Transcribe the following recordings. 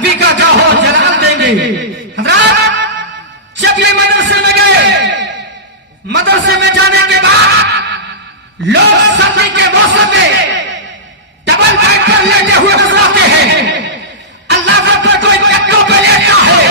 نبی کا جاہو جلال دیں گے. حضرات جب یہ مدرسے میں گئے، مدرسے میں جانے کے بعد لوگ سردی کے موسم میں ڈبل بیڈ پر لیٹے ہوئے نظر آتے ہیں. اللہ پر کوئی کٹوں پہ لیٹا ہے،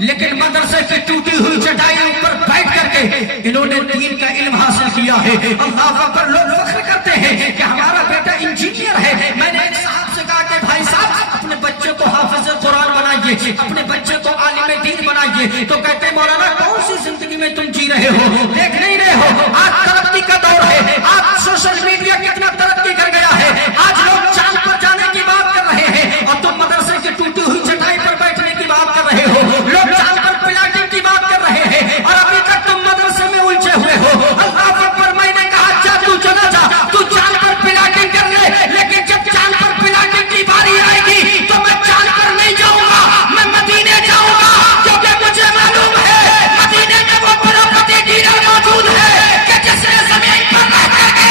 لیکن مدرسے کی ٹوٹی ہوئی چٹائیوں پر بیٹھ کر کے انہوں نے دین کا علم حاصل کیا ہے. اللہ پر لوگ فخر کرتے ہیں کہ ہمارا بیٹا انجینئر ہے. میں نے ایک صاحب سے کہا کہ بھائی صاحب اپنے بچے کو حافظ قرآن بنائیے، اپنے بچے کو عالم دین بنائیے. تو کہتے ہیں مولانا کون سی زندگی میں تم جی رہے ہو، دیکھ نہیں رہے ہو آج ترقی کا دور ہے. آج سوشل میڈیا کتنا ترقی کر گیا ہے، آج لوگ چاند پر جانے کی بات کر رہے ہیں اور تم مدرسے کی ٹوٹی ہوئی چٹائی پر بیٹھنے کی بات کر رہے ہو. لوگ چاند پر پلاٹنگ کی بات کر رہے ہیں اور ابھی تک تم مدرسے میں الجھے ہوئے ہو. اللہ اکبر. میں نے کہا جا تو چلا جا، تو چاند پر پلاٹنگ کر لے، لیکن جب چاند پر پلاٹنگ کی باری آئے گی تو میں چاند پر نہیں جاؤں گا، میں مدینے جاؤں گا. کیونکہ مجھے معلوم ہے مدینے میں وہ پراپرٹی ڈیلر موجود ہے کہ جس نے زمین پر رہ کر کے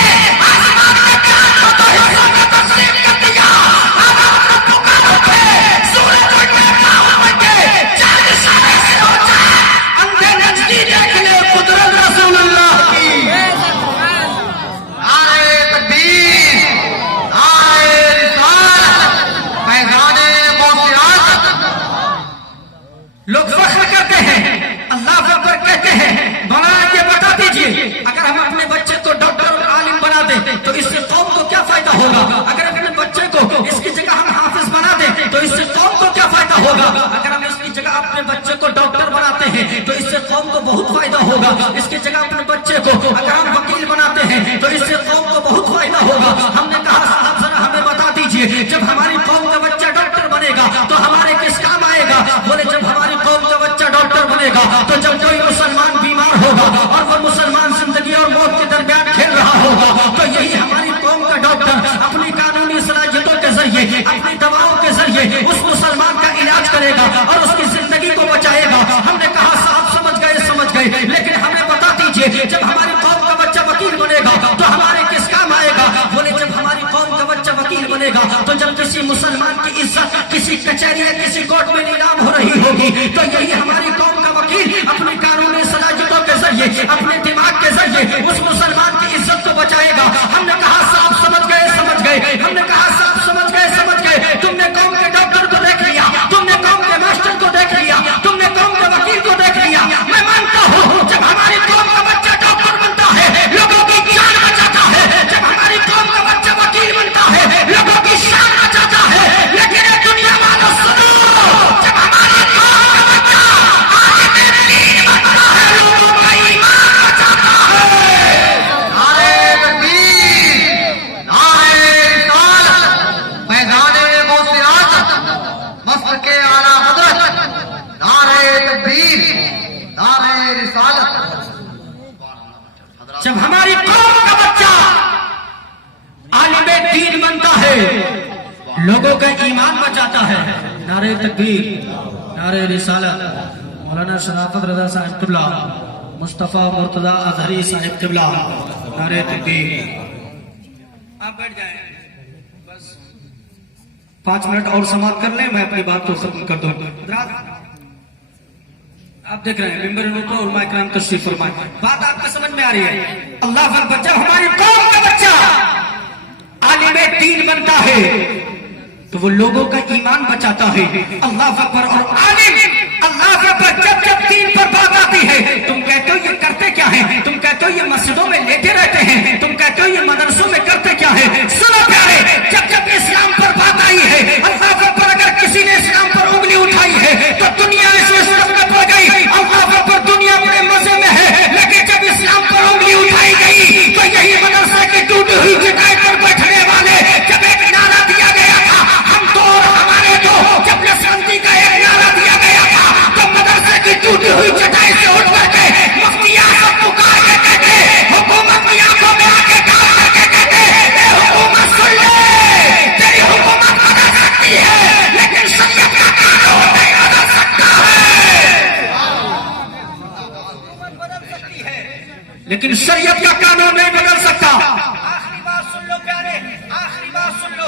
آسمان کے چاند کو تو حصوں میں تقسیم کر دیا. اب آپ لوگ پکارو تھے سورج اٹھنے پاؤں بن کے چاند سارے سے ہو جائے. اندھے نجدی دیکھ لے قدرت رسول اللہ کی. نعرہ تکبیر، نعرہ رسالت، فیضان موسیقات. لوگ فخر کرتے ہیں، اللہ اکبر کہتے ہیں. مولانا یہ بتا دیجئے اگر ہم اپنے بچے کو ڈاکٹر اور عالم بنا دیں تو اس سے قوم کو کیا فائدہ ہوگا؟ اگر اپنے بچے کو اس کی جگہ ہم حافظ بنا دیں تو اس سے قوم کو کیا فائدہ ہوگا؟ اگر ہم اس کی جگہ اپنے بچے کو ڈاکٹر بناتے ہیں تو اس سے قوم کو بہت فائدہ ہوگا. اس کی جگہ اپنے بچے کو اگر ہم وکیل بناتے ہیں تو اس سے قوم کو بہت فائدہ ہوگا. ہم نے کہا صاحب ذرا ہمیں بتا دیجئے جب ہماری قوم کا بچہ ڈاکٹر بنے گا تو ہمارے کس کام آئے گا؟ بولے جب ہماری قوم کا بچہ ڈاکٹر بنے گا تو جب کوئی مسلمان بیمار ہوگا اور وہ مسلمان زندگی اور موت کے درمیان کھیل رہا ہوگا تو یہی ہماری قوم کا ڈاکٹر اپنی قانونی صلاحیتوں کے ذریعے، اپنی دواؤں کے ذریعے اس مسلمان کا علاج کرے گا اور اس کی زندگی کو بچائے گا. ہم نے کہا صاحب سمجھ گئے، لیکن ہمیں بتا دیجئے جب ہماری قوم کا بچہ وکیل بنے گا تو ہمارے کس کام آئے گا؟ بولے جب ہماری قوم کا بچہ وکیل بنے گا تو جب کسی مسلمان کی عزت کسی کچہری یا کسی کورٹ میں نیلام ہو رہی ہوگی تو یہی ہماری قوم کا وکیل اپنی قانونی صلاحیتوں کے ذریعے، اپنے دماغ کے ذریعے اس مسلمان کی عزت کو بچائے گا. ہم نے کہا صاحب سمجھ گئے. ہم نے کہا صاحب سمجھ گئے. تم نے قوم کے ڈاکٹر کو دیکھ لیا، تم نے قوم کے ماسٹر کو دیکھ لیا، تم نے قوم کے وکیل کو دیکھ لیا. میں مانتا ہوں جب ہماری قوم کا بچہ ڈاکٹر بنتا ہے لوگوں کی جان بچاتا ہے، جب ہماری قوم کا بچہ وکیل بنتا ہے لوگوں کی شان بچاتا ہے. لیکن یہ دنیا والوں سنو، جب ہماری قوم کا بچہ آج دین بنتا ہے لوگوں کا ایمان بچاتا ہے. نعرہ تکبیر، نعرہ رسالت، فیضان موسیقات، مسلک اعلیٰ حضرت. نعرہ تکبیر، نعرہ رسالت. جب ہماری قوم کا بچہ عالم دین بنتا ہے لوگوں کا ایمان بچاتا ہے. نعرہ تکبیر، نعرہ رسالت. مولانا شرافت رضا صاحب قبلہ، مصطفیٰ مرتضی اظہری صاحب قبلہ. نعرہ تکبیر. آپ بیٹھ جائیں، بس 5 منٹ اور سماعت کر لیں، میں اپنی بات کو ختم کر دوں. آپ دیکھ رہے ہیں ممبر نوٹو اور مائکرام تشریف فرمائے. بات آپ کو سمجھ میں آ رہی ہے؟ اللہ اکبر. جب ہماری قوم کا بچہ عالم دین بنتا ہے تو وہ لوگوں کا ایمان بچاتا ہے. اللہ اکبر. اور عالم اللہ اکبر جب دین پر بات آتی ہے تم کہتے ہو یہ کرتے کیا ہیں؟ تم کہتے ہو یہ مسجدوں میں لیٹے رہتے ہیں، تم کہتے ہو یہ مدرسوں میں کرتے کیا ہیں؟ سنو پیارے، جب اسلام پر بات آئی ہے اللہ اکبر اگر کسی نے اسلام پر انگلی اٹھائی ہے تو دنیا اس وقت میں پڑ گئی. اللہ اکبر. دنیا بڑے مزے میں ہے لیکن جب اسلام پر انگلی اٹھائی گئی تو یہی مدرسے کی ٹوٹی ہوئی چٹائی پر بیٹھنے والے جب ایک نعرہ دیا گیا تھا ہم تو اور ہمارے تو، جب نسبندی کا ایک نعرہ دیا گیا تھا تو مدرسے کی ٹوٹی ہوئی چٹائی سے اٹھ کر کے مفتی اعظم پکار کے کہتے حکومت کی آنکھوں میں آ کے کہا کر کے کہتے اے حکومت سن لے، تیری حکومت بدل سکتی ہے لیکن شریعت کا قانون نہیں بدل سکتا ہے. لیکن شریعت کا قانون نہیں بدل سکتا. آخری بات سن لو پیارے، آخری بات سن لو.